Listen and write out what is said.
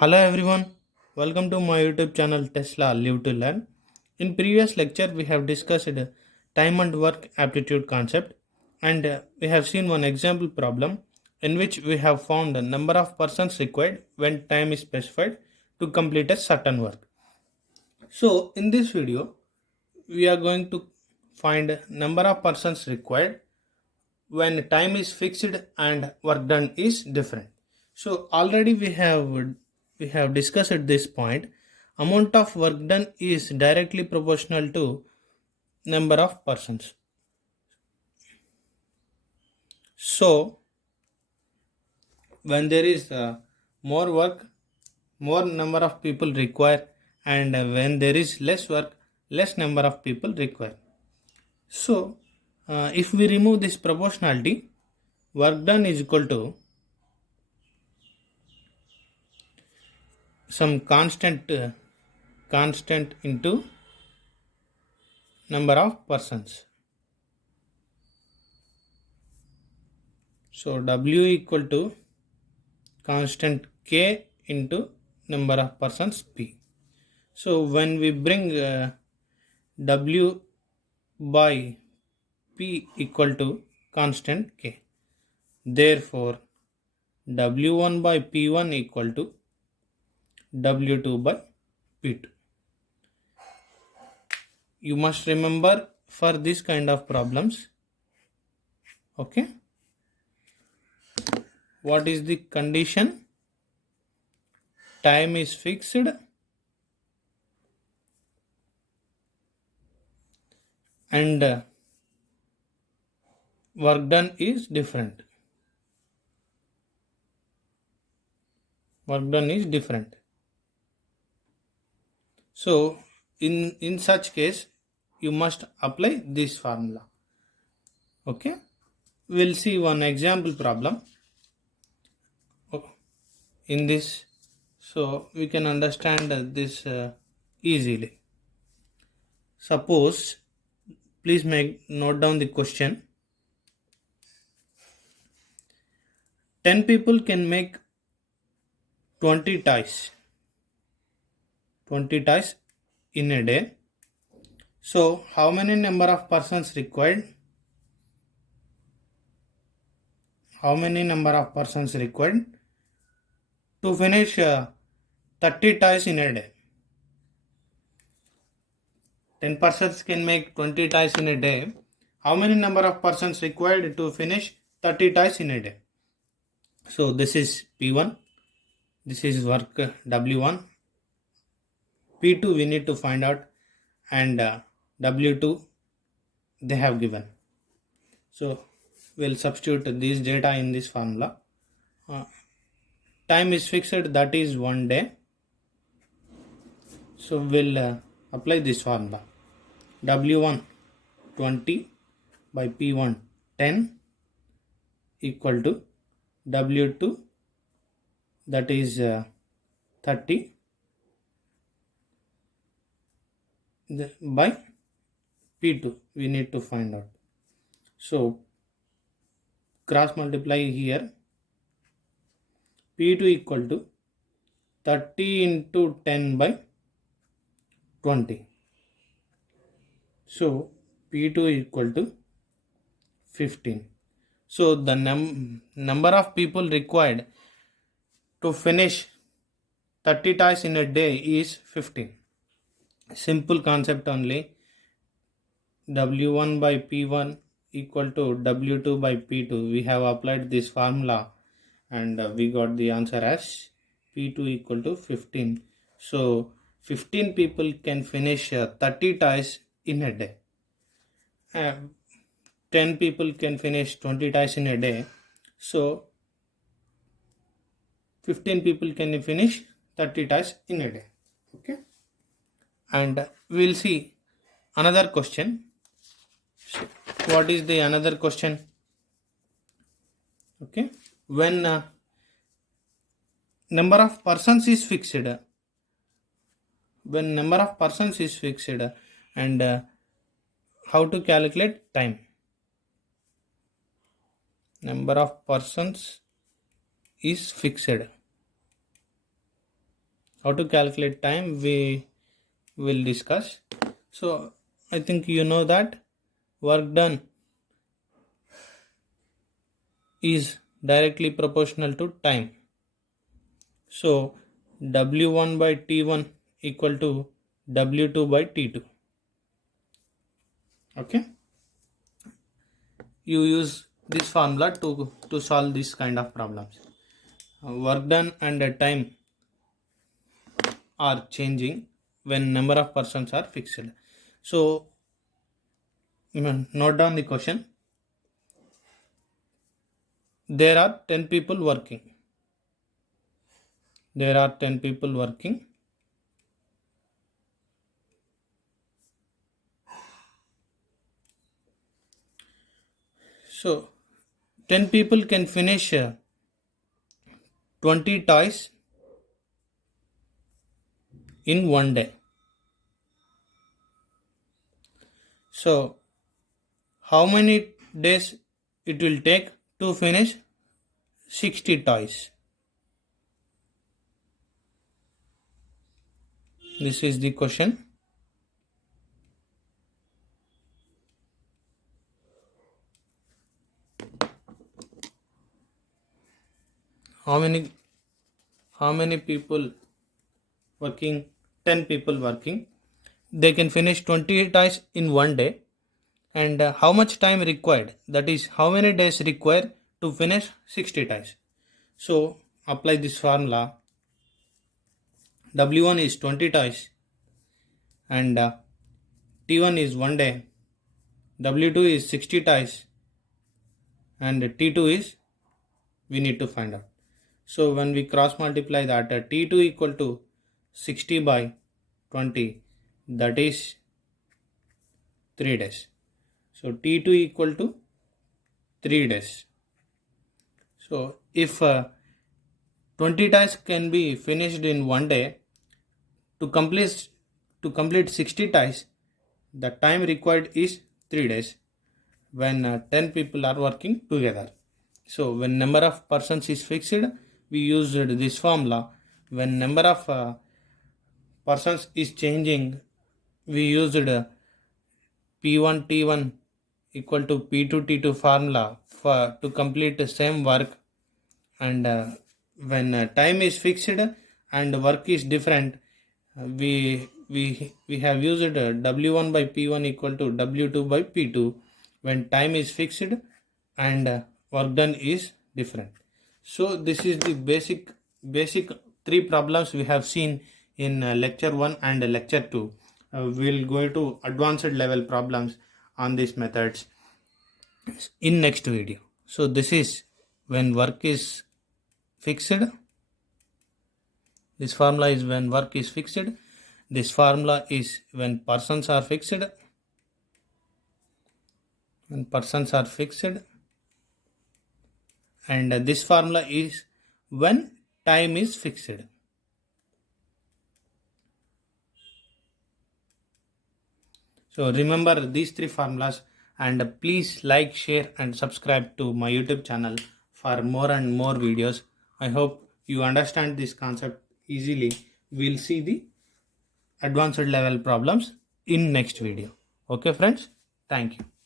Hello everyone, welcome to my YouTube channel Tesla Live to Learn. In previous lecture we have discussed time and work aptitude concept and we have seen one example problem in which we have found the number of persons required when time is specified to complete a certain work. So in this video we are going to find number of persons required when time is fixed and work done is different. So already we have discussed this point. Amount of work done is directly proportional to number of persons. So when there is more work, more number of people require, and when there is less work, less number of people require. So if we remove this proportionality, work done is equal to some constant into number of persons. So W equal to constant K into number of persons P. So when we bring W by P equal to constant K, therefore W1 by P1 equal to W2 by P2. You must remember for this kind of problems. Okay, what is the condition? Time is fixed and work done is different. Work done is different. So in such case you must apply this formula. Okay, we'll see one example problem in this, so we can understand this easily. Suppose, please note down the question. 10 people can make 20 ties. 20 ties in a day. So how many number of persons required? How many number of persons required to finish 30 ties in a day? 10 persons can make 20 ties in a day. How many number of persons required to finish 30 ties in a day? So this is P1. This is work W1. P2 we need to find out, and W2 they have given. So we'll substitute these data in this formula. Time is fixed, that is 1 day. So we'll apply this formula. W1 20 by P1 10 equal to W2, that is 30 by P2 we need to find out. So cross multiply here. P2 equal to 30 into 10 by 20. So P2 equal to 15. So the number of people required to finish 30 ties in a day is 15. Simple concept only. W1 by P1 equal to W2 by P2. We have applied this formula and we got the answer as P2 equal to 15. So 15 people can finish 30 ties in a day. 10 people can finish 20 ties in a day. So 15 people can finish 30 ties in a day. Okay, and we'll see another question. So what is the another question? Okay, when number of persons is fixed, when number of persons is fixed, and how to calculate time? Number of persons is fixed. how to calculate time we will discuss. So I think you know that work done is directly proportional to time. So W1 by T1 equal to W2 by T2. Okay, you use this formula to solve this kind of problems. Work done and time are changing when number of persons are fixed. So note down the question. There are 10 people working. There are 10 people working. So 10 people can finish 20 toys in one day. So how many days it will take to finish 60 toys? This is the question. How many people working? 10 people working. They can finish 20 toys in one day. And how much time required? That is, how many days required to finish 60 toys? So apply this formula. W1 is 20 toys and T1 is 1 day. W2 is 60 toys and T2 is we need to find out. So when we cross multiply that, T2 equal to 60 by 20, that is 3 days. So T2 equal to 3 days. So if 20 tasks can be finished in one day, to complete 60 tasks, the time required is 3 days when 10 people are working together. So when number of persons is fixed, we used this formula. When number of persons is changing, we used P1 T1 equal to P2 T2 formula to complete the same work. And when time is fixed and work is different, we have used W1 by P1 equal to W2 by P2 when time is fixed and work done is different. So this is the basic 3 problems we have seen in lecture 1 and lecture 2. We'll go to advanced level problems on these methods in next video. So this is when work is fixed. This formula is when work is fixed. This formula is when persons are fixed. When persons are fixed. And this formula is when time is fixed. So remember these 3 formulas and please like, share and subscribe to my YouTube channel for more and more videos. I hope you understand this concept easily. We'll see the advanced level problems in next video. Okay friends, thank you.